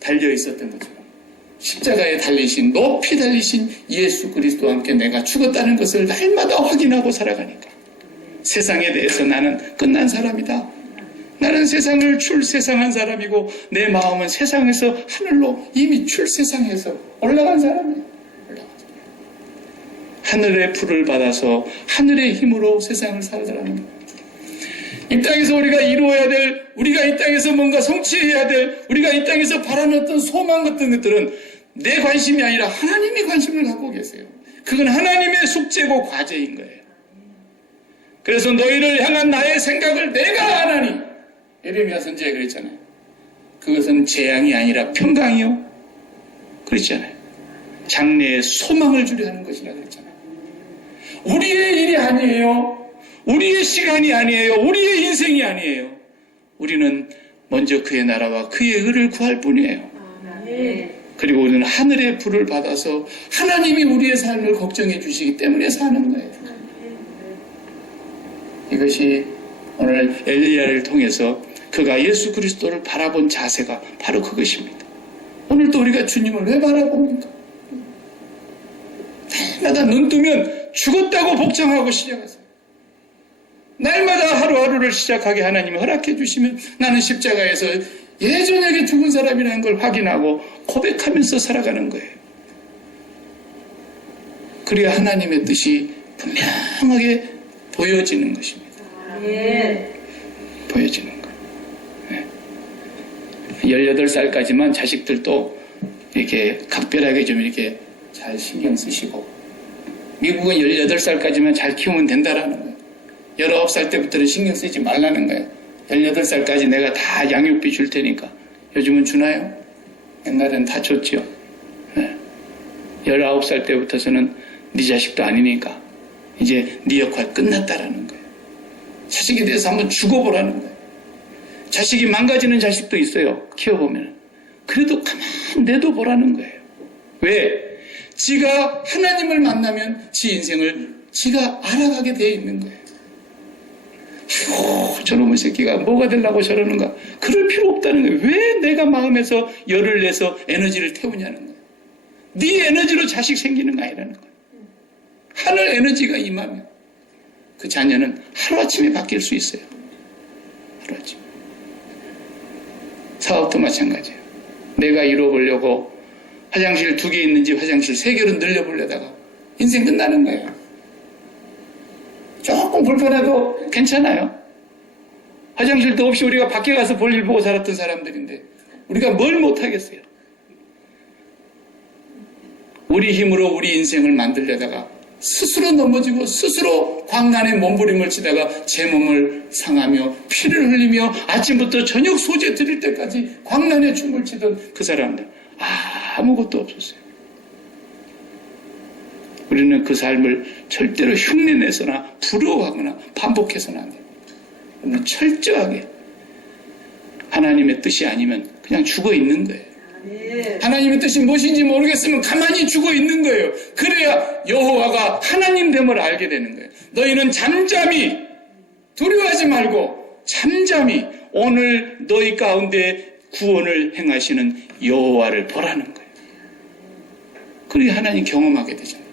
달려 있었던 것처럼 십자가에 달리신 높이 달리신 예수 그리스도와 함께 내가 죽었다는 것을 날마다 확인하고 살아가니까 세상에 대해서 나는 끝난 사람이다. 나는 세상을 출세상한 사람이고 내 마음은 세상에서 하늘로 이미 출세상에서 올라간 사람이에요. 하늘의 풀을 받아서 하늘의 힘으로 세상을 살아가는 거예요. 이 땅에서 우리가 이루어야 될, 우리가 이 땅에서 뭔가 성취해야 될, 우리가 이 땅에서 바라는 어떤 소망 같은 것들은 내 관심이 아니라 하나님이 관심을 갖고 계세요. 그건 하나님의 숙제고 과제인 거예요. 그래서 너희를 향한 나의 생각을 내가 하나니 예레미야 선지자가 그랬잖아요. 그것은 재앙이 아니라 평강이요. 그랬잖아요. 장래에 소망을 주려 하는 것이라 그랬잖아요. 우리의 일이 아니에요. 우리의 시간이 아니에요. 우리의 인생이 아니에요. 우리는 먼저 그의 나라와 그의 의를 구할 뿐이에요. 그리고 우리는 하늘의 불을 받아서 하나님이 우리의 삶을 걱정해 주시기 때문에 사는 거예요. 이것이 오늘 엘리야를 통해서 그가 예수 그리스도를 바라본 자세가 바로 그것입니다. 오늘도 우리가 주님을 왜 바라봅니까? 날마다 눈 뜨면 죽었다고 복종하고 시작하세요. 날마다 하루하루를 시작하게 하나님이 허락해 주시면 나는 십자가에서 예전에게 죽은 사람이라는 걸 확인하고 고백하면서 살아가는 거예요. 그래야 하나님의 뜻이 분명하게 보여지는 것입니다. 보여지는 거예요. 18살까지만 자식들도 이렇게 각별하게 좀 이렇게 잘 신경 쓰시고, 미국은 18살까지만 잘 키우면 된다라는 거예요. 19살 때부터는 신경 쓰지 말라는 거예요. 18살까지 내가 다 양육비 줄 테니까. 요즘은 주나요? 옛날엔 다 줬지요. 19살 때부터서는 네 자식도 아니니까 이제 네 역할 끝났다라는 거예요. 자식에 대해서 한번 죽어보라는 거예요. 자식이 망가지는 자식도 있어요. 키워보면. 그래도 가만 내둬보라는 거예요. 왜? 지가 하나님을 만나면 지 인생을 지가 알아가게 되어 있는 거예요. 아이고, 저놈의 새끼가 뭐가 되려고 저러는가. 그럴 필요 없다는 거예요. 왜 내가 마음에서 열을 내서 에너지를 태우냐는 거예요. 네 에너지로 자식 생기는 거 아니라는 거예요. 하늘 에너지가 임하면 그 자녀는 하루아침에 바뀔 수 있어요. 하루아침. 사업도 마찬가지예요. 내가 이뤄보려고 화장실 2개 있는 집 화장실 3개로 늘려보려다가 인생 끝나는 거예요. 조금 불편해도 괜찮아요. 화장실도 없이 우리가 밖에 가서 볼일 보고 살았던 사람들인데 우리가 뭘 못하겠어요. 우리 힘으로 우리 인생을 만들려다가 스스로 넘어지고 스스로 광란에 몸부림을 치다가 제 몸을 상하며 피를 흘리며 아침부터 저녁 소재 드릴 때까지 광란에 춤을 치던 그 사람들 아무것도 없었어요. 우리는 그 삶을 절대로 흉내내서나 부러워하거나 반복해서는 안 됩니다. 우리는 철저하게 하나님의 뜻이 아니면 그냥 죽어 있는 거예요. 하나님의 뜻이 무엇인지 모르겠으면 가만히 죽어 있는 거예요. 그래야 여호와가 하나님됨을 알게 되는 거예요. 너희는 잠잠히 두려워하지 말고 잠잠히 오늘 너희 가운데 구원을 행하시는 여호와를 보라는 거예요. 그래야 하나님 경험하게 되잖아요.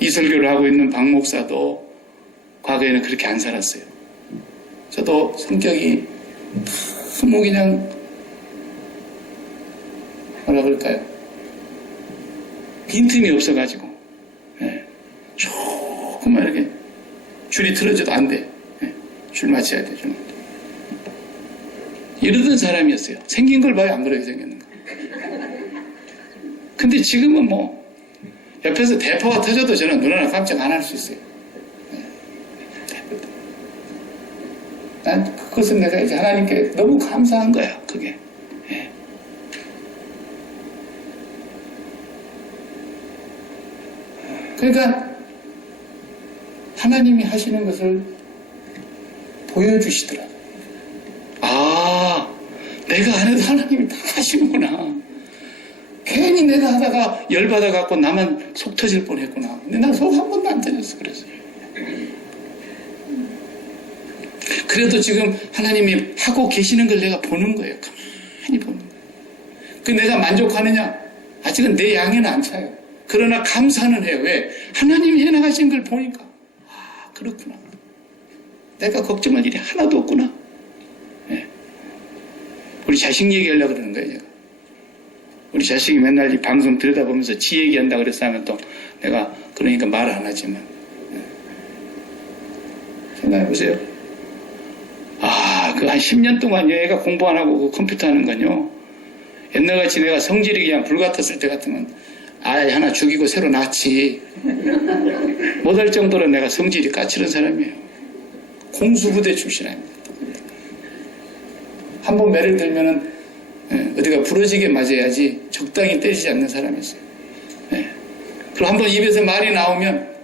이 설교를 하고 있는 박 목사도 과거에는 그렇게 안 살았어요. 저도 성격이 너무 그냥 뭐라 그럴까요? 빈틈이 없어가지고 조금만 이렇게 줄이 틀어져도 안 돼. 줄 맞춰야 돼. 좀. 이러던 사람이었어요. 생긴 걸 봐요. 안 그렇게 생겼는 거. 근데 지금은 뭐 옆에서 대포가 터져도 저는 눈 하나 깜짝 안 할 수 있어요. 난 그것은 내가 이제 하나님께 너무 감사한 거야. 그게. 예. 그러니까 하나님이 하시는 것을 보여주시더라고요. 아, 내가 안 해도 하나님이 다 하시는구나. 괜히 내가 하다가 열받아갖고 나만 속 터질 뻔했구나. 근데 난 속 한 번도 안 터졌어. 그래도 지금 하나님이 하고 계시는 걸 내가 보는 거예요. 가만히 보는 거예요. 그 내가 만족하느냐? 아직은 내 양에는 안 차요. 그러나 감사는 해요. 왜? 하나님이 해나가신 걸 보니까 아, 그렇구나. 내가 걱정할 일이 하나도 없구나. 네. 우리 자식 얘기하려고 그러는 거예요. 제가. 우리 자식이 맨날 이 방송 들여다보면서 지 얘기한다 그랬어 하면 또 내가 그러니까 말 안 하지만 네. 생각해보세요. 아, 그 한 10년 동안 얘가 공부 안 하고 그 컴퓨터 하는 건요. 옛날같이 내가 성질이 그냥 불같았을 때 같으면 아이 하나 죽이고 새로 낳지. 못할 정도로 내가 성질이 까칠한 사람이에요. 공수부대 출신 아닙니다. 한번 매를 들면은 어디가 부러지게 맞아야지 적당히 때리지 않는 사람이었어요. 그리고 한번 입에서 말이 나오면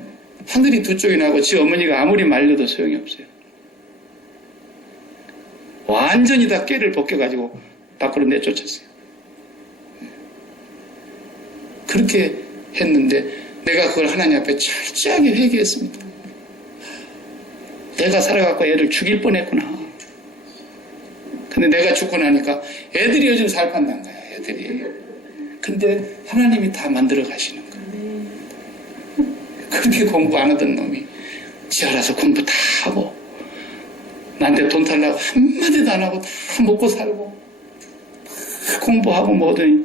하늘이 두 쪽이 나고 지 어머니가 아무리 말려도 소용이 없어요. 완전히 다 깨를 벗겨가지고 밖으로 내쫓았어요. 그렇게 했는데 내가 그걸 하나님 앞에 철저하게 회개했습니다. 내가 살아갖고 애를 죽일 뻔했구나. 근데 내가 죽고 나니까 애들이 요즘 살판난 거야. 애들이. 근데 하나님이 다 만들어 가시는 거야. 그렇게 공부 안 하던 놈이 지 알아서 공부 다 하고 나한테 돈 달라고 한마디도 안 하고 다 먹고 살고 다 공부하고 뭐더니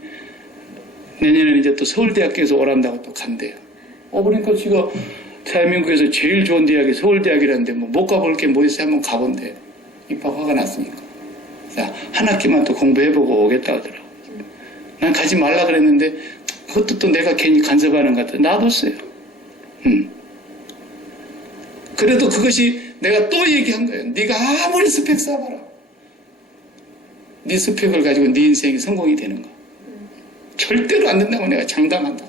내년에는 이제 또 서울대학교에서 오란다고 또 간대요. 그러니까 지가 대한민국에서 제일 좋은 대학이 서울대학이라는데 뭐 못 가볼 게 뭐 있어요? 한번 가본대. 입학화가 났으니까. 자, 한 학기만 또 공부해보고 오겠다 하더라고. 난 가지 말라 그랬는데 그것도 또 내가 괜히 간섭하는 것 같아. 놔뒀어요. 그래도 그것이 내가 또 얘기한 거예요. 네가 아무리 스펙 쌓아봐라. 네 스펙을 가지고 네 인생이 성공이 되는 거. 절대로 안 된다고 내가 장담한다.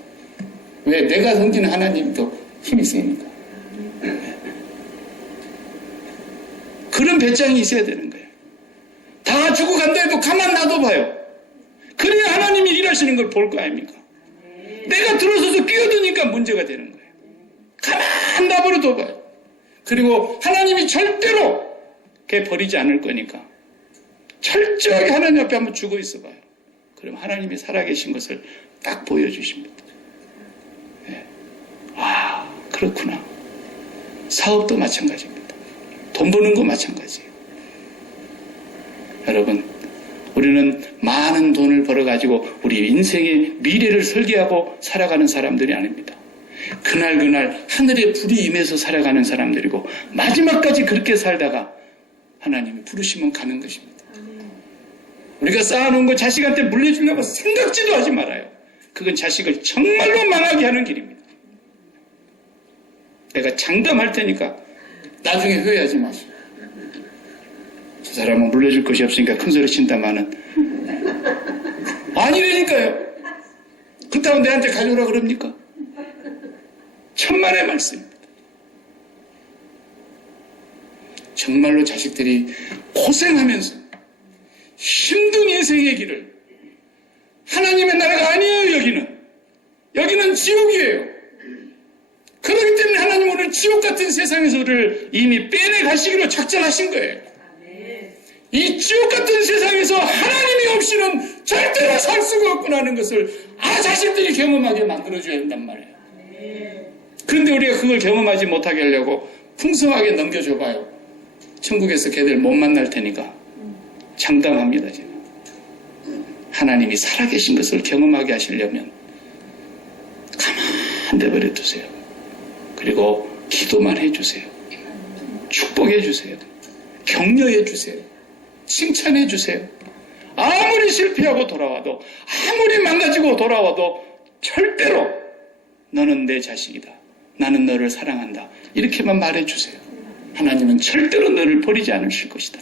왜? 내가 섬기는 하나님도 힘이 세니까. 그런 배짱이 있어야 되는 거예요. 다 죽어간다 해도 가만 놔둬봐요. 그래야 하나님이 일하시는 걸 볼 거 아닙니까? 내가 들어서서 끼어드니까 문제가 되는 거예요. 가만 놔버려 둬봐요. 그리고 하나님이 절대로 걔 버리지 않을 거니까 철저하게 하나님 앞에 한번 죽어 있어봐요. 그럼 하나님이 살아계신 것을 딱 보여주십니다. 네. 아, 그렇구나. 사업도 마찬가지입니다. 돈 버는 거 마찬가지예요. 여러분, 우리는 많은 돈을 벌어가지고 우리 인생의 미래를 설계하고 살아가는 사람들이 아닙니다. 그날 하늘의 불이 임해서 살아가는 사람들이고 마지막까지 그렇게 살다가 하나님이 부르시면 가는 것입니다. 우리가 쌓아놓은 거 자식한테 물려주려고 생각지도 하지 말아요. 그건 자식을 정말로 망하게 하는 길입니다. 내가 장담할 테니까 나중에 후회하지 마시고. 저 사람은 물려줄 것이 없으니까 큰 소리 친다마는 아니라니까요. 그렇다고 내한테 가져오라 그럽니까? 천만의 말씀입니다. 정말로 자식들이 고생하면서 힘든 인생의 길을 하나님의 나라가 아니에요. 여기는 지옥이에요. 그렇기 때문에 하나님 오늘 지옥 같은 세상에서를 이미 빼내가시기로 작정하신 거예요. 이 지옥 같은 세상에서 하나님이 없이는 절대로 살 수가 없구나 하는 것을 자식들이 경험하게 만들어줘야 한단 말이에요. 그런데 우리가 그걸 경험하지 못하게 하려고 풍성하게 넘겨줘봐요. 천국에서 걔들 못 만날 테니까 장담합니다. 제가. 하나님이 살아계신 것을 경험하게 하시려면 가만 내버려 두세요. 그리고 기도만 해주세요. 축복해 주세요. 격려해 주세요. 칭찬해 주세요. 아무리 실패하고 돌아와도, 아무리 망가지고 돌아와도 절대로 너는 내 자식이다. 나는 너를 사랑한다. 이렇게만 말해 주세요. 하나님은 절대로 너를 버리지 않으실 것이다.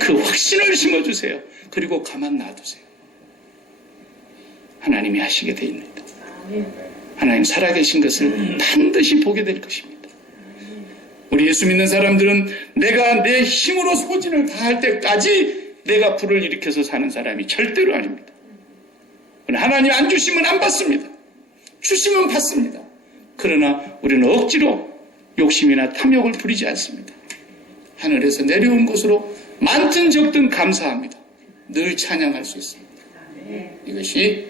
그 확신을 심어주세요. 그리고 가만 놔두세요. 하나님이 하시게 돼 있습니다. 하나님 살아계신 것을 반드시 보게 될 것입니다. 우리 예수 믿는 사람들은 내가 내 힘으로 소진을 다할 때까지 내가 불을 일으켜서 사는 사람이 절대로 아닙니다. 하나님 안 주시면 안 받습니다. 주시면 받습니다. 그러나 우리는 억지로 욕심이나 탐욕을 부리지 않습니다. 하늘에서 내려온 것으로 많든 적든 감사합니다. 늘 찬양할 수 있습니다. 이것이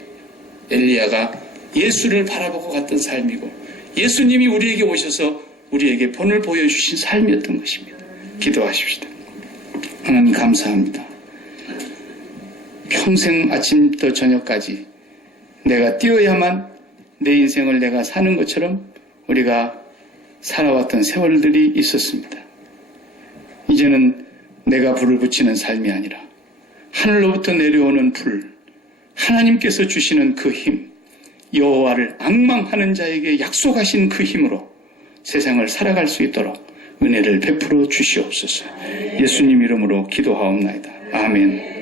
엘리야가 예수를 바라보고 갔던 삶이고 예수님이 우리에게 오셔서 우리에게 본을 보여주신 삶이었던 것입니다. 기도하십시다. 하나님 감사합니다. 평생 아침부터 저녁까지 내가 뛰어야만 내 인생을 내가 사는 것처럼 우리가 살아왔던 세월들이 있었습니다. 이제는 내가 불을 붙이는 삶이 아니라 하늘로부터 내려오는 불, 하나님께서 주시는 그 힘, 여호와를 앙망하는 자에게 약속하신 그 힘으로 세상을 살아갈 수 있도록 은혜를 베풀어 주시옵소서. 예수님 이름으로 기도하옵나이다. 아멘.